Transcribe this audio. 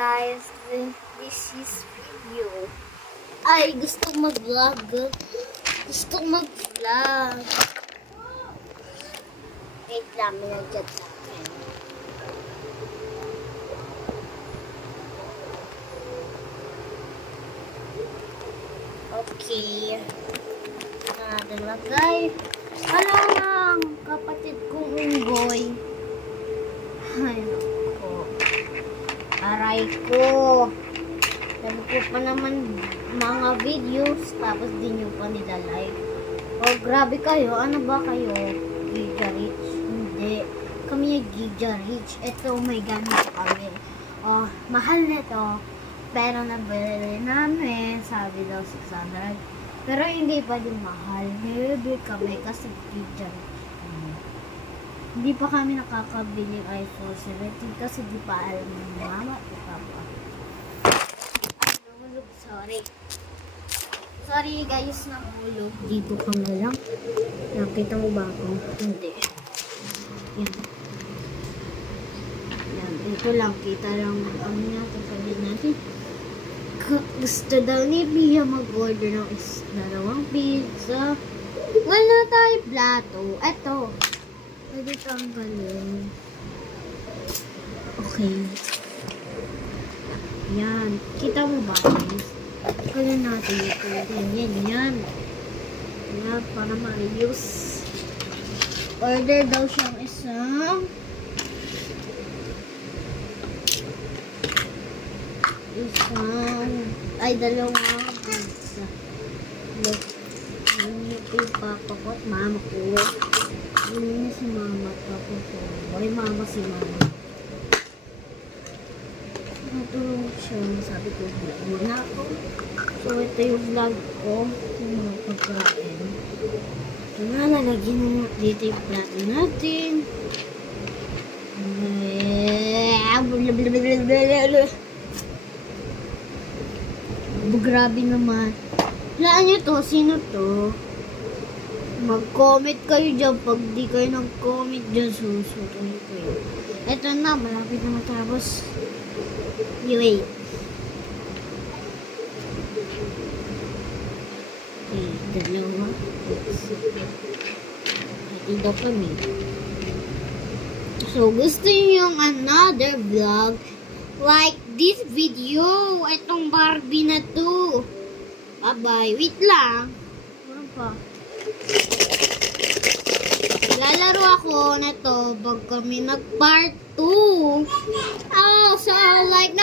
guys, this is video. Ay, gusto mag-vlog. Wait lang, minadjad sa akin. Okay. Nalagay. Ano lang, kapatid kong unggoy. Ay, naku. Aray ko. Sabi ko pa naman mga videos, tapos di nyo pa nila-like. Oh, grabe kayo. Ano ba kayo? Giga Rich? Hindi. Kami yung Giga Rich. Ito, may gamit kami. Oh, mahal na to. Pero nabili namin. Sabi daw 600. Pero hindi pa din mahal. Nilibig kami kasi Giga Rich. Hindi pa kami nakakabili ng iPhone 17 kasi di pa alam ng mama at papa. Sorry guys, nahulog. Dito ka na lang. Nakita mo ba ako? Hindi. Yan. Yan. Dito lang. Kita lang ang kapatid natin. Gusto daw ni Bia mag-order ng dalawang pizza. Wala tayo plato. Eto. Pwede tanggalin. Okay. Yan. Kita mo ba guys? Kaya natin ito. Yan. Yan, para maayos. Order daw siyang dalawang pizza. Look. Yan yung papa ko at mama ko. Yan si mama at papa ko. Ay, mama si mama. Natulong siya. Sabi ko, vlog muna ako. So, ito yung vlog ko. Yung mga pagkain. Ito na, lalagyan na dito yung plato natin. Grabe naman. Laan nyo to. Sino to? Mag-comment kayo dyan. Pag di kayo nag-comment dyan, susutuin ko yun. Ito na, malapit na matapos. Wait. Okay, dalawa. Ito kami. So, gusto niyo yung another vlog, like this video. Itong Barbie na to. Bye-bye. Wait lang. Ano pa? Lalaro ako na to pag kami nag-part 2. Oh, so like